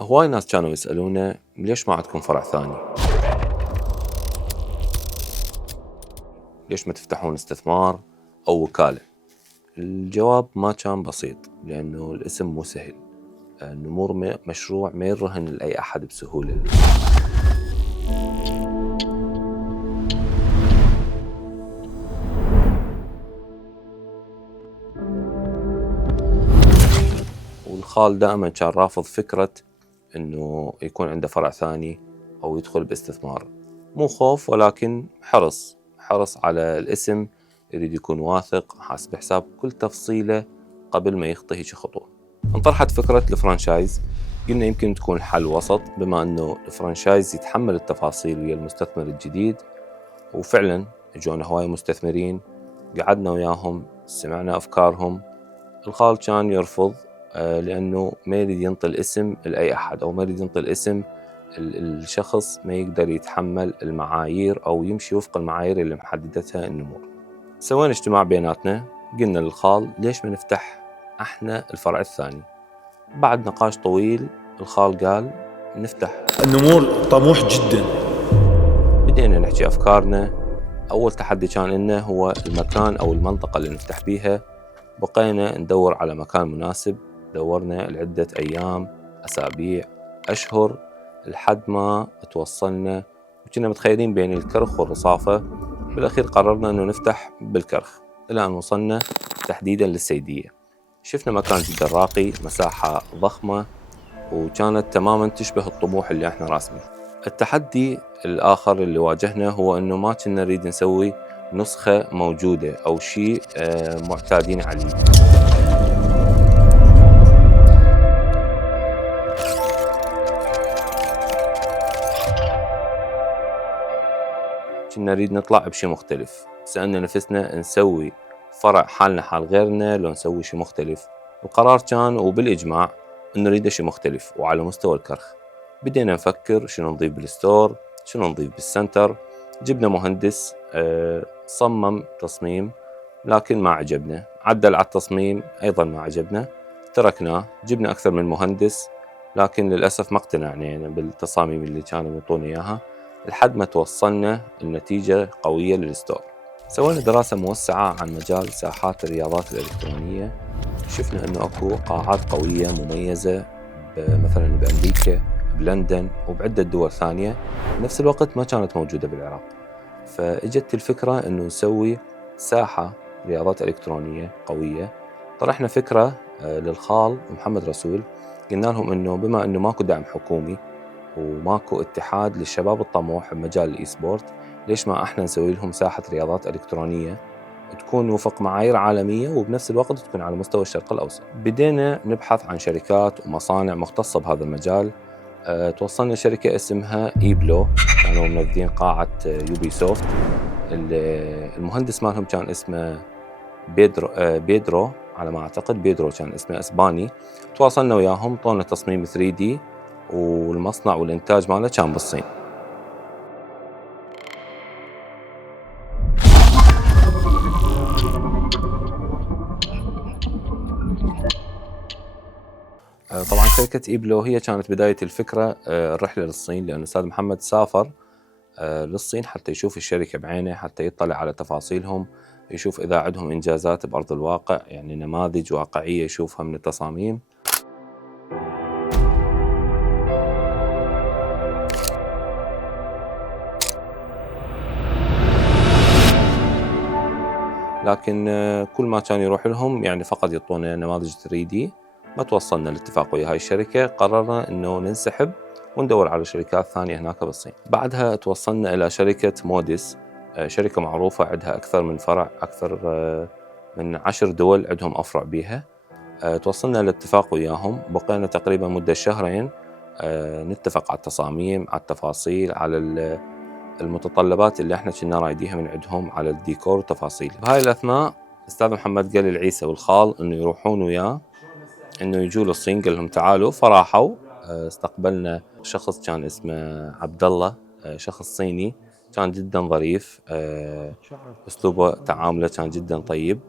هواي ناس كانوا يسألونا ليش ما عندكم فرع ثاني؟ ليش ما تفتحون استثمار أو وكالة؟ الجواب ما كان بسيط، لأنه الاسم مو سهل. نمور مشروع ما يرهن لأي أحد بسهولة. والخال دائما كان رافض فكرة إنه يكون عنده فرع ثاني أو يدخل باستثمار. مو خوف، ولكن حرص على الاسم، يريد يكون واثق، حاسب حساب كل تفصيلة قبل ما يخطي هيك خطوة. انطرحت فكرة الفرانشايز، قلنا يمكن تكون حل وسط، بما أنه الفرانشايز يتحمل التفاصيل ويا المستثمر الجديد. وفعلا اجونا هواي مستثمرين، قعدنا وياهم، سمعنا أفكارهم. الخال كان يرفض، لأنه ما يريد ينطي الاسم لأي أحد، أو ما يريد ينطي الاسم الشخص ما يقدر يتحمل المعايير أو يمشي وفق المعايير اللي محددتها النمور. سوينا اجتماع بيناتنا، قلنا للخال ليش ما نفتح احنا الفرع الثاني. بعد نقاش طويل الخال قال نفتح. النمور طموح جدا. بدينا نحكي أفكارنا. أول تحدي كان لنا هو المكان أو المنطقة اللي نفتح بيها. بقينا ندور على مكان مناسب، دورنا لعدة أيام، أسابيع، أشهر، لحد ما توصلنا وكنا متخيلين بين الكرخ والرصافة. بالأخير قررنا أنه نفتح بالكرخ، إلى أن وصلنا تحديدا للسيدية. شفنا مكان جدا راقي، مساحة ضخمة، وكانت تماما تشبه الطموح اللي احنا راسمه. التحدي الآخر اللي واجهنا هو أنه ما كنا نريد نسوي نسخة موجودة أو شيء معتادين عليه. كنا نريد نطلع بشيء مختلف. سألنا نفسنا نسوي فرع حالنا حال غيرنا لو نسوي شيء مختلف. القرار كان وبالإجماع أنه نريد شيء مختلف وعلى مستوى الكرخ. بدينا نفكر شنو نضيف بالستور، شنو نضيف بالسنتر. جبنا مهندس صمم تصميم، لكن ما عجبنا. عدل على التصميم، أيضا ما عجبنا، تركناه. جبنا أكثر من مهندس، لكن للأسف ما اقتنعنا يعني بالتصاميم اللي كانوا يعطونا إياها، لحد ما توصلنا النتيجة قوية للستور. سوينا دراسة موسعة عن مجال ساحات الرياضات الإلكترونية. شفنا أنه أكو قاعات قوية مميزة مثلا بأمريكا، بلندن، وبعدة دول ثانية. بنفس الوقت ما كانت موجودة بالعراق. فإجت الفكرة أنه نسوي ساحة رياضات إلكترونية قوية. طرحنا فكرة للخال محمد رسول، قلنا لهم أنه بما أنه ماكو دعم حكومي وماكو اتحاد للشباب الطموح بمجال الإي سبورت، ليش ما احنا نسوي لهم ساحة رياضات إلكترونية تكون وفق معايير عالمية وبنفس الوقت تكون على مستوى الشرق الأوسط. بدينا نبحث عن شركات ومصانع مختصة بهذا المجال. توصلنا شركة اسمها إيبلو، كانوا منفذين قاعة يوبي سوفت. المهندس مالهم كان اسمه بيدرو على ما أعتقد، بيدرو كان اسمه أسباني. تواصلنا وياهم، طونا تصميم 3D، والمصنع والإنتاج ماله كان بالصين. طبعا شركة إيبلو هي كانت بداية الفكرة، الرحلة للصين، لأن الأستاذ محمد سافر للصين حتى يشوف الشركة بعينه، حتى يطلع على تفاصيلهم، يشوف إذا عندهم إنجازات بأرض الواقع، يعني نماذج واقعية يشوفها من التصاميم. لكن كل ما كان يروح لهم يعني فقط يعطونا نماذج 3D. ما توصلنا لاتفاق ويا هاي الشركة، قررنا إنه ننسحب وندور على شركات ثانية هناك بالصين. بعدها توصلنا إلى شركة موديس، شركة معروفة عندها أكثر من فرع، أكثر من 10 دول عندهم أفرع بيها. توصلنا لاتفاق وياهم، بقينا تقريبا مدة شهرين نتفق على التصاميم، على التفاصيل، على المتطلبات اللي احنا كنا رايديها من عندهم، على الديكور وتفاصيل. بهاي الأثناء أستاذ محمد قال العيسى والخال إنه يروحون وياه، إنه يجوا للصين. قال لهم تعالوا، فراحوا. استقبلنا شخص كان اسمه عبد الله، شخص صيني، كان جدا ظريف، أسلوبه تعامله كان جدا طيب.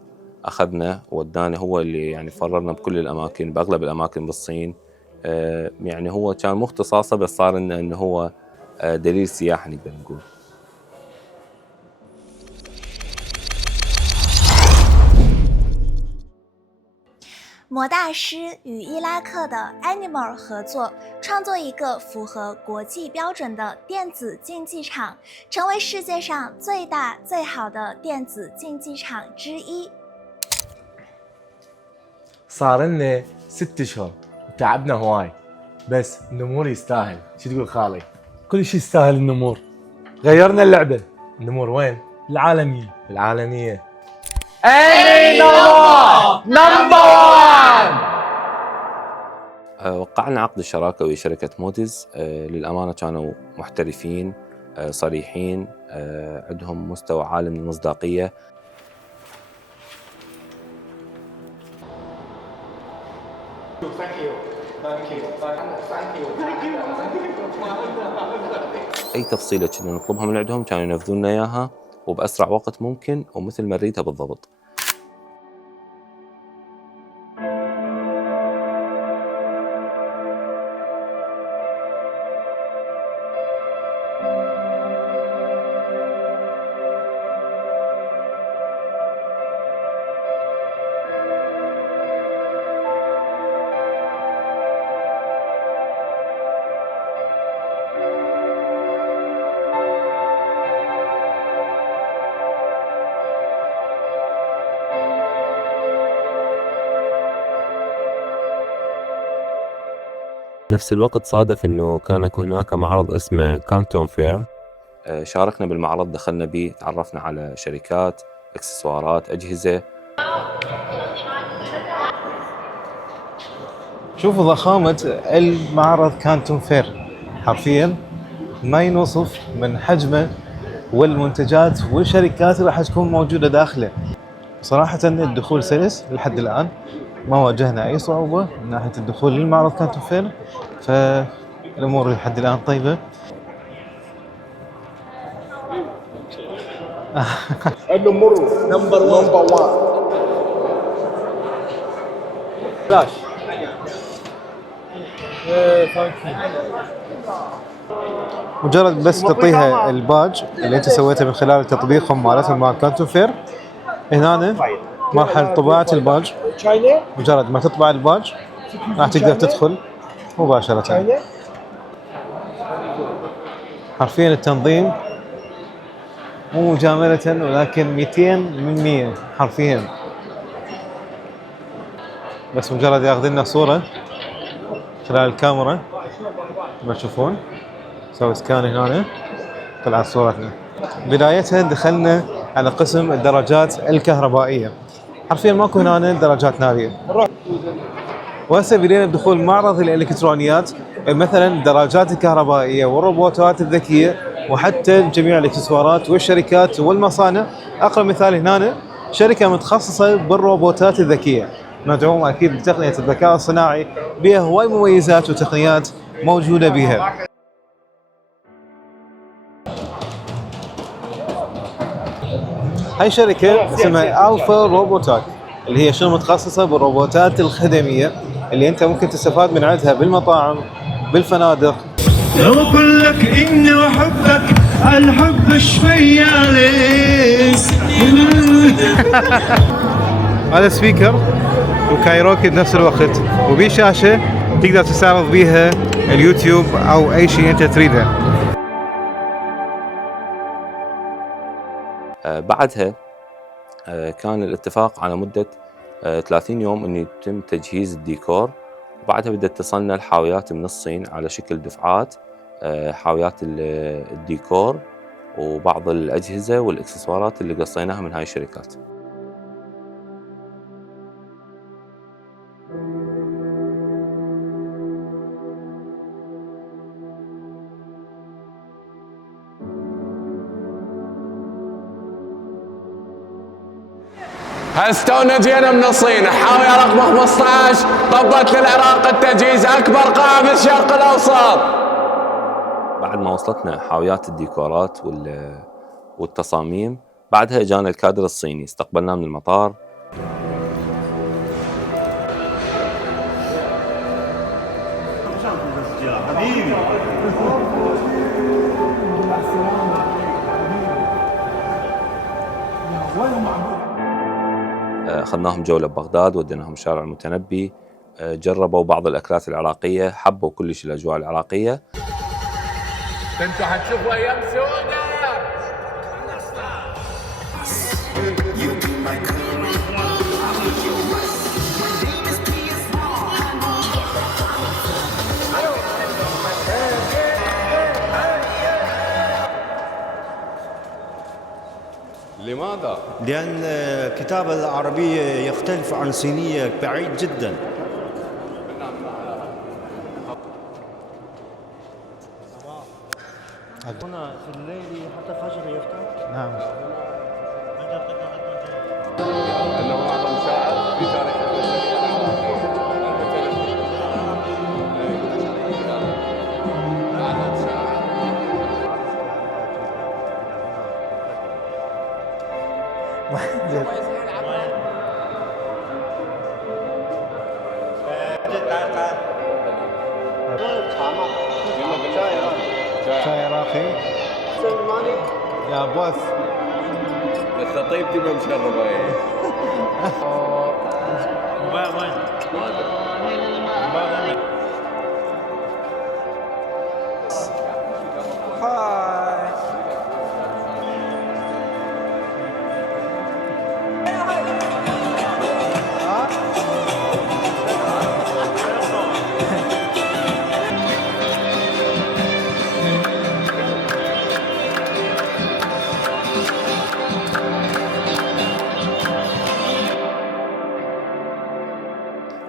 أخذنا ودانا، هو اللي يعني فررنا بكل الأماكن، بأغلب الأماكن بالصين، يعني هو كان مو اختصاصه، بس صار إنه هو دليل سياحي نقدر نقول.魔大师与伊拉克的 Animal 合作，创作一个符合国际标准的电子竞技场，成为世界上最大最好的电子竞技场之一。صار لنا 6 أشهر وتعبنا هواي، بس النمور يستاهل. شو تقول خالي؟ كل شيء يستاهل النمور. غيرنا اللعبة. النمور وين؟ العالمية. العالمية. وقعنا عقد الشراكة ويا شركة موديز. للأمانة كانوا محترفين صريحين، عندهم مستوى عالي من المصداقية. أي تفصيلة كنا نطلبها من عندهم كانوا ينفذون لنا إياها وبأسرع وقت ممكن ومثل ما نريدها بالضبط. نفس الوقت صادف انه كان هناك معرض اسمه كانتون فير. شاركنا بالمعرض، دخلنا به، تعرفنا على شركات، اكسسوارات، أجهزة. شوفوا ضخامة المعرض كانتون فير، حرفيا ما ينوصف من حجمه والمنتجات والشركات اللي راح تكون موجودة داخله. صراحة الدخول سلس لحد الآن، ما واجهنا أي صعوبة من ناحية الدخول للمعرض كانتون فير، فالأمور لحد الآن طيبة. النمور نمبر 1. مجرد بس تعطيها الباج اللي انت سويته من خلال تطبيقهم مالتهم مع كانتون فير. هنا مرحلة طباعة الباج، مجرد ما تطبع الباج راح تقدر تدخل مباشرة. حرفيا التنظيم مو مجاملة ولكن 200 من 100 حرفيا. بس مجرد ياخذ لنا صورة خلال الكاميرا ما تشوفون، نسوي سكان هنا طلعت صورتنا. بدايتها دخلنا على قسم الدراجات الكهربائية، حرفيا ماكو هنا دراجات نارية. وهسه بدينا بدخول معرض الالكترونيات، مثلا الدراجات الكهربائية والروبوتات الذكية وحتى جميع الاكسسوارات والشركات والمصانع. اقرب مثال هنا شركة متخصصة بالروبوتات الذكية، مدعومة اكيد بتقنية الذكاء الصناعي، بها هواي مميزات وتقنيات موجودة بها. هاي شركة اسمها ألفا روبوتاك، اللي هي شنو متخصصة بالروبوتات الخدمية اللي انت ممكن تستفاد من عندها بالمطاعم بالفنادق. لو اقول لك اني احبك الحب شويه ليس. هذا سبيكر وكايروكي بنفس الوقت، وبيه شاشة تقدر تستعرض بيها اليوتيوب او اي شيء انت تريده. بعدها كان الاتفاق على مدة 30 يوم أن يتم تجهيز الديكور، وبعدها بدأت تصلنا الحاويات من الصين على شكل دفعات، حاويات الديكور وبعض الأجهزة والإكسسوارات اللي قصيناها من هاي الشركات. هسه تونا جينا من الصين، حاوية رقم 15 طبت للعراق التجهيز، أكبر قاعة بالشرق الأوسط. بعد ما وصلتنا حاويات الديكورات والتصاميم، بعدها جانا الكادر الصيني، استقبلناه من المطار. أخذناهم جولة ببغداد، وديناهم شارع المتنبي، جربوا بعض الأكلات العراقية، حبوا كلش الأجواء العراقية. انتوا حتشوفوا ايام سوداء. لماذا؟ لأن الكتابة العربية يختلف عن الصينية بعيد جدا. هنا في الليل حتى فجر يفتح. نعم. انه اعظم شاعر في تاريخ البشريه. شاي عراقي. يا بوس. الخطيب تبقى مشربه ايه.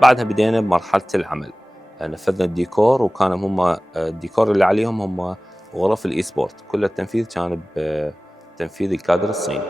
بعدها بدينا بمرحلة العمل، نفذنا الديكور، وكان هم الديكور اللي عليهم هم غرف الإي سبورت، كل التنفيذ كان بتنفيذ الكادر الصيني.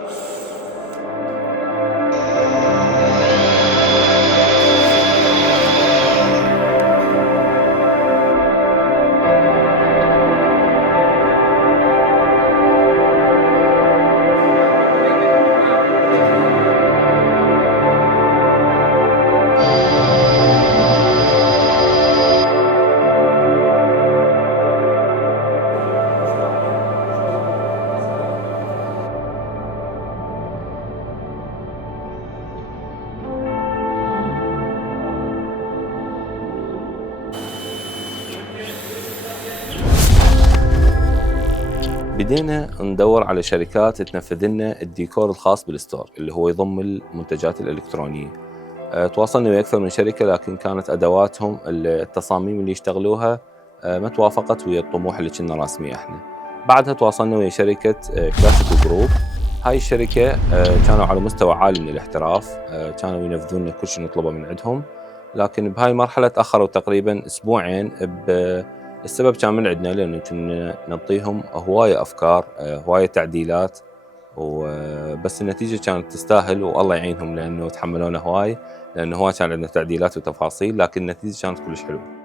بدينا ندور على شركات تنفذ لنا الديكور الخاص بالستور اللي هو يضم المنتجات الإلكترونية. تواصلنا ويا أكثر من شركة، لكن كانت أدواتهم التصاميم اللي يشتغلوها ما توافقت ويا الطموح اللي كنا راسميه احنا. بعدها تواصلنا ويا شركة كلاسيكو جروب. هاي الشركة كانوا على مستوى عالي من الاحتراف، كانوا ينفذون لنا كل شيء نطلبه من عندهم، لكن بهاي المرحلة تأخروا تقريبا أسبوعين. السبب كان من عندنا، لأنه كنا نعطيهم هواية أفكار، هواية تعديلات، وبس النتيجة كانت تستاهل والله يعينهم، لأنه تحملونا هواي، لأنه هواي كان عندنا تعديلات وتفاصيل، لكن النتيجة كانت كلش حلوة.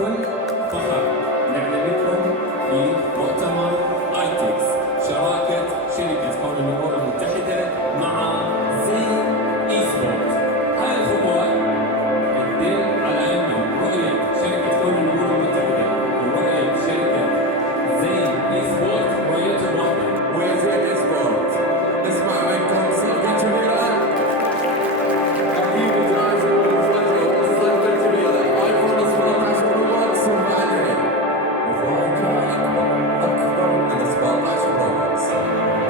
بكل فخر نعلن لكم في مؤتمر ايتكس شراكة شركة كون الأمور المتحدة مع زين اي سبورت. هاي الخطوة تدل على انه رؤية شركة كون الأمور المتحدة ورؤية شركة زين اي سبورت رؤيتهم واحدة. وزين اي سبورت نسمع منكم صفقة كبيرة. أكيد جائزة مفاجأة والصفقة الكبيرة آيفون 17 برو ماكس وبعدين مفاجأة أكبر من 17 برو ماكس.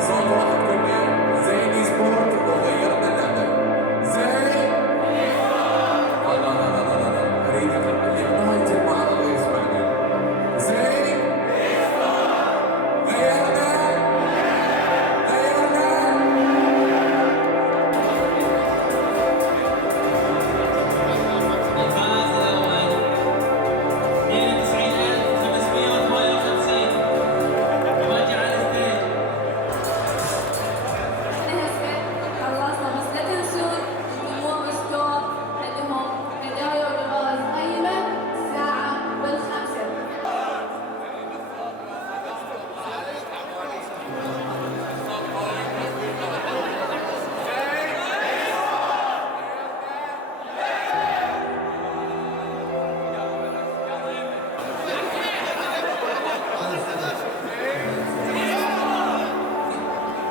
صوت واحد كنا زين اي سبورت وغيرنا اللعبة. زين لا أريدك اللي نهاية المعرض يسمعني. زين غيرنا خلصنا بس لا تنسون الجمهور ستور عندهم هدايا وجوائز قيمة الساعة بالخمسة.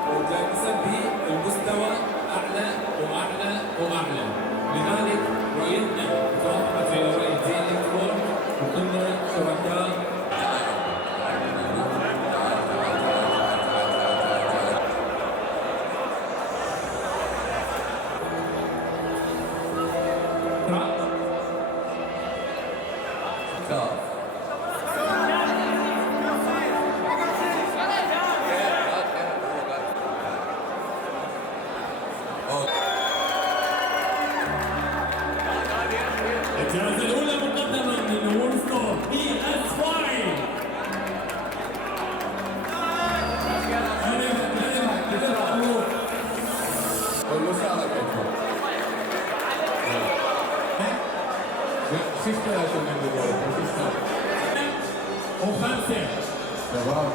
وجالسا بالمستوى أعلى وأعلى وأعلى. لذلك رؤيتنا توافقت على رؤية زين اي سبورت وكنا شركاء. الجائزة الأولى مقدمة من نور ستور PS5. والمشاركة وخمسة شباب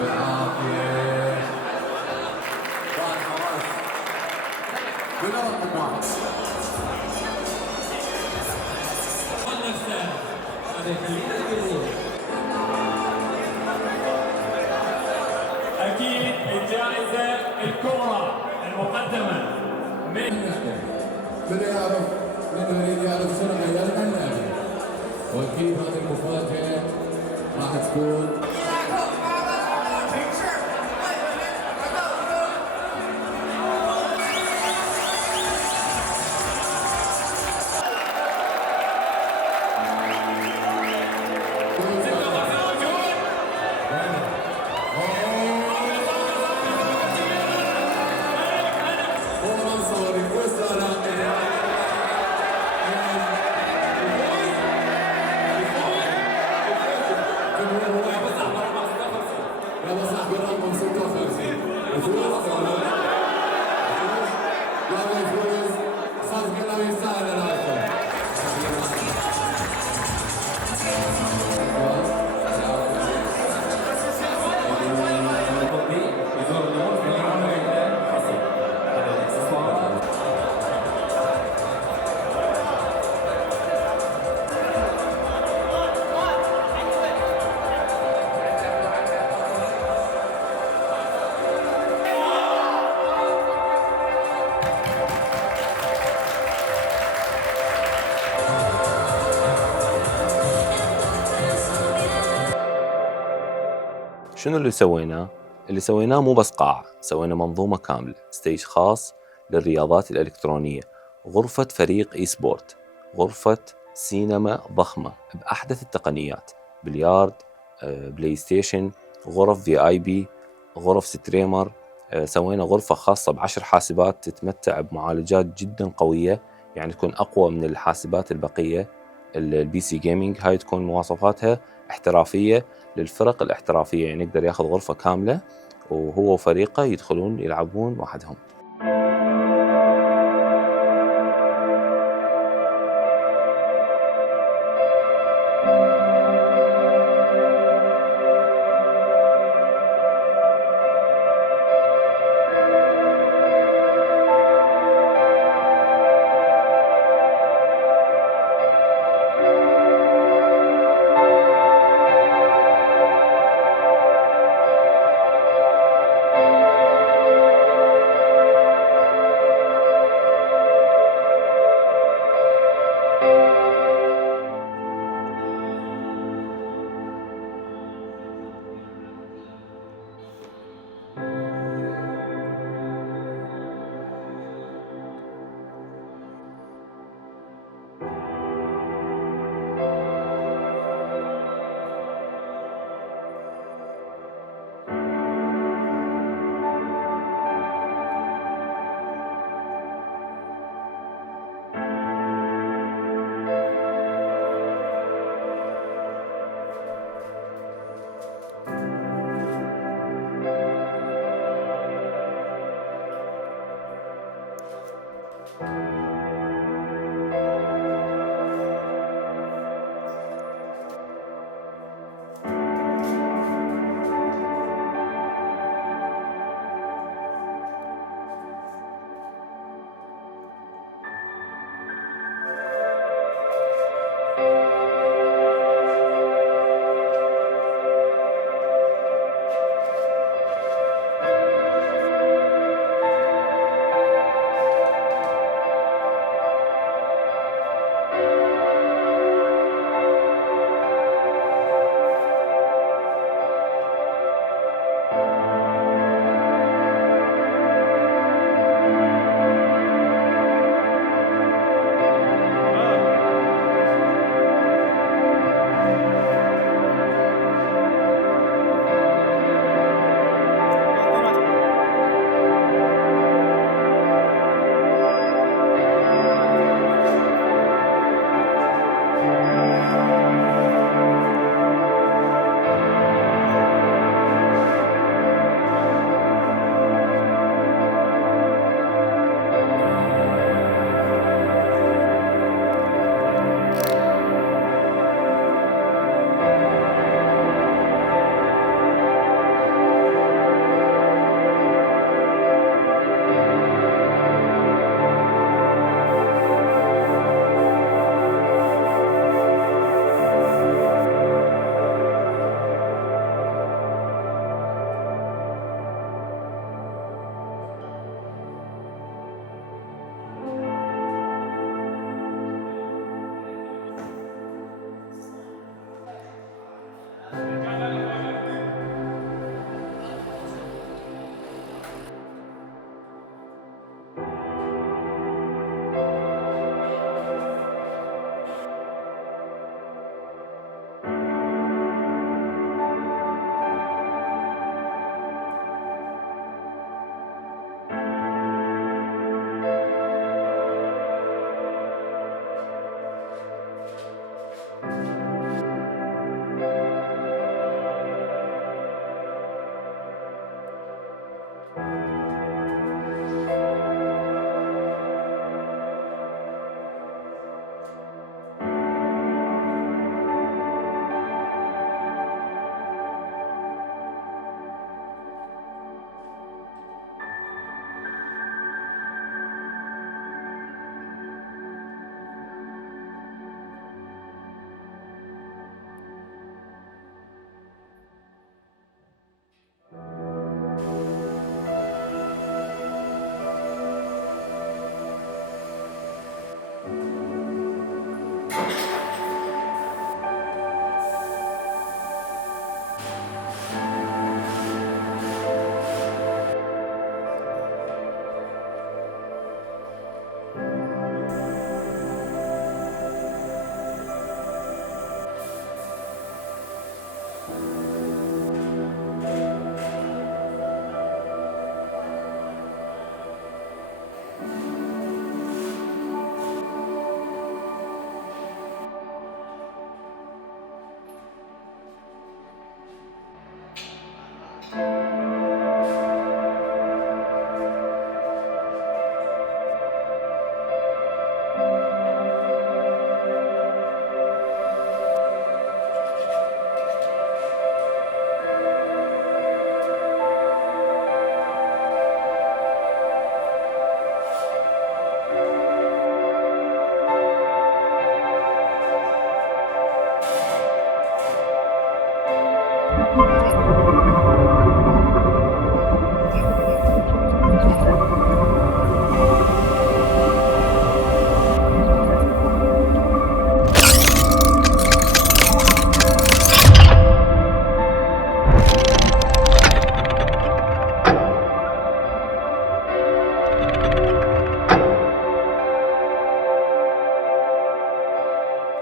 بالعافية. برقم واحد هذا يخلينا نقول أكيد الجائزة الكبرى المقدمة من يعرف من يريد يعرف شنو غيرنا النادي. وأكيد هذه المفاجأة راح تكون شنو اللي سويناه؟ اللي سويناه مو بس قاعة، سوينا منظومة كاملة، ستيج خاص للرياضات الإلكترونية، غرفة فريق إي سبورت، غرفة سينما ضخمة بأحدث التقنيات، بليارد، بلاي ستيشن، غرف VIP، غرف ستريمر. سوينا غرفة خاصة ب10 حاسبات تتمتع بمعالجات جدا قوية، يعني تكون أقوى من الحاسبات البقية البي سي جيمنج. هاي تكون مواصفاتها احترافية للفرق الاحترافية، يعني يقدر ياخذ غرفة كاملة وهو وفريقه يدخلون يلعبون وحدهم.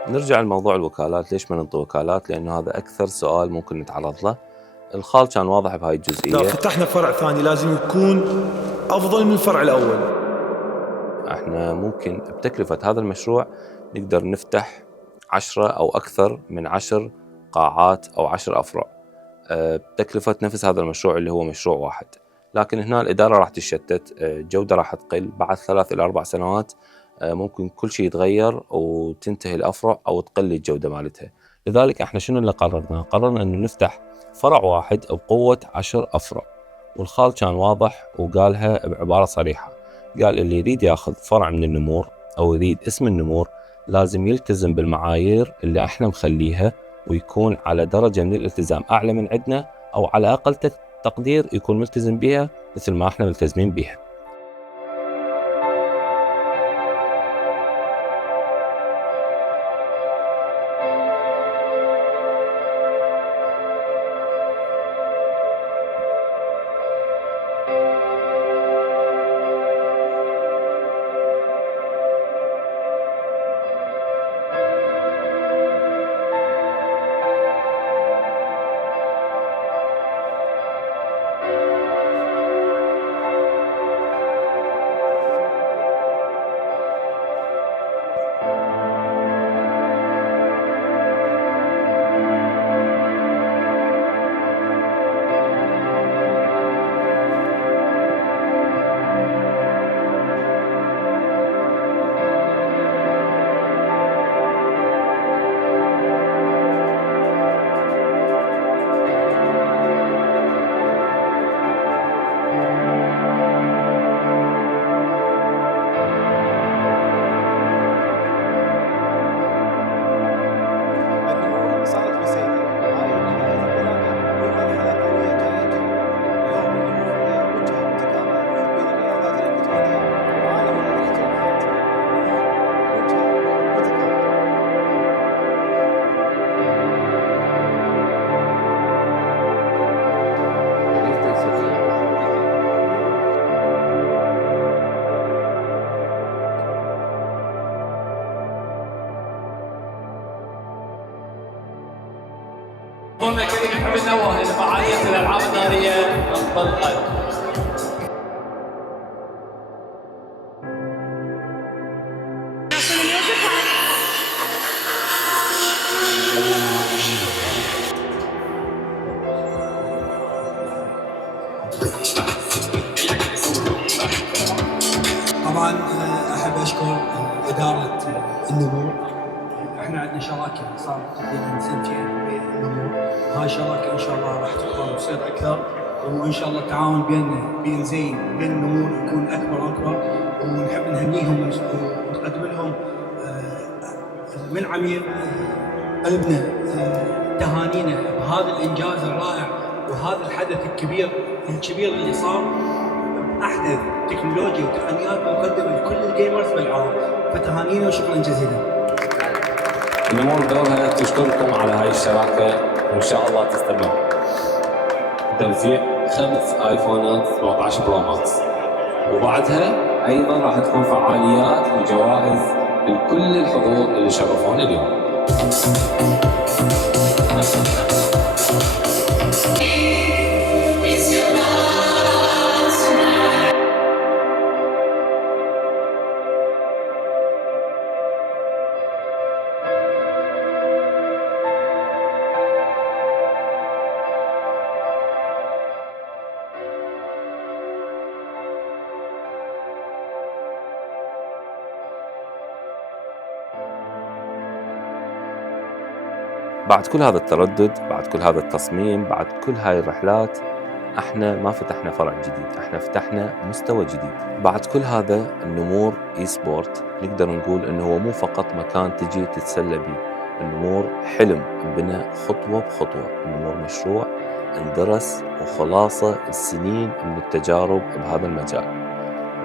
نرجع لموضوع الوكالات. ليش ما ننطي وكالات؟ لأنه هذا أكثر سؤال ممكن نتعرض له. الخال كان واضح بهاي الجزئية. لو فتحنا فرع ثاني لازم يكون أفضل من الفرع الأول. احنا ممكن بتكلفة هذا المشروع نقدر نفتح 10 أو أكثر من 10 قاعات أو 10 أفرع بتكلفة نفس هذا المشروع اللي هو مشروع واحد. لكن هنا الإدارة راح تشتت، الجودة راح تقل. بعد 3 إلى 4 سنوات ممكن كل شيء يتغير وتنتهي الأفرع أو تقل الجودة مالتها. لذلك احنا شنو اللي قررنا؟ قررنا أنه نفتح فرع واحد بقوة 10 أفرع. والخال كان واضح وقالها بعبارة صريحة، قال اللي يريد ياخذ فرع من النمور أو يريد اسم النمور لازم يلتزم بالمعايير اللي احنا مخليها، ويكون على درجة من الالتزام اعلى من عندنا، او على اقل تقدير يكون ملتزم بها مثل ما احنا ملتزمين بها. ضمن كريم نحب ننوه لفعالية الألعاب النارية انطلقت. طبعا احب اشكر اداره النمور. احنا عندنا شراكه صارت تقريبا سنتين بالنمور، وهاي الشراكه ان شاء الله راح تكبر وتصير اكثر، وان شاء الله التعاون بيننا بين زين وبين النمور يكون اكبر واكبر، ونحب نهنيهم ونقدم لهم من عميق قلبنا تهانينا بهذا الانجاز الرائع وهذا الحدث الكبير اللي صار احدث تكنولوجيا وتقنيات مقدمه لكل الجيمرز بالعالم، فتهانينا وشكرا جزيلا. النمور بدورها تشكركم على هاي الشراكة، وإن شاء الله تستمر. توزيع 5 آيفونات 17 برو ماكس، وبعدها أيضا راح تكون فعاليات وجوائز لكل الحضور اللي شرفونا اليوم. بعد كل هذا التردد، بعد كل هذا التصميم، بعد كل هاي الرحلات، احنا ما فتحنا فرع جديد، احنا فتحنا مستوى جديد. بعد كل هذا النمور اي سبورت نقدر نقول انه هو مو فقط مكان تجي تتسلى به، النمور حلم انبنى خطوة بخطوة، النمور مشروع اندرس وخلاصة السنين من التجارب بهذا المجال.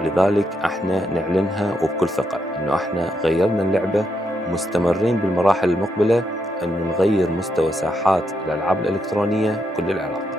لذلك احنا نعلنها وبكل ثقة انه احنا غيرنا اللعبة، مستمرين بالمراحل المقبلة أن نغير مستوى ساحات الألعاب الإلكترونية بكل العراق.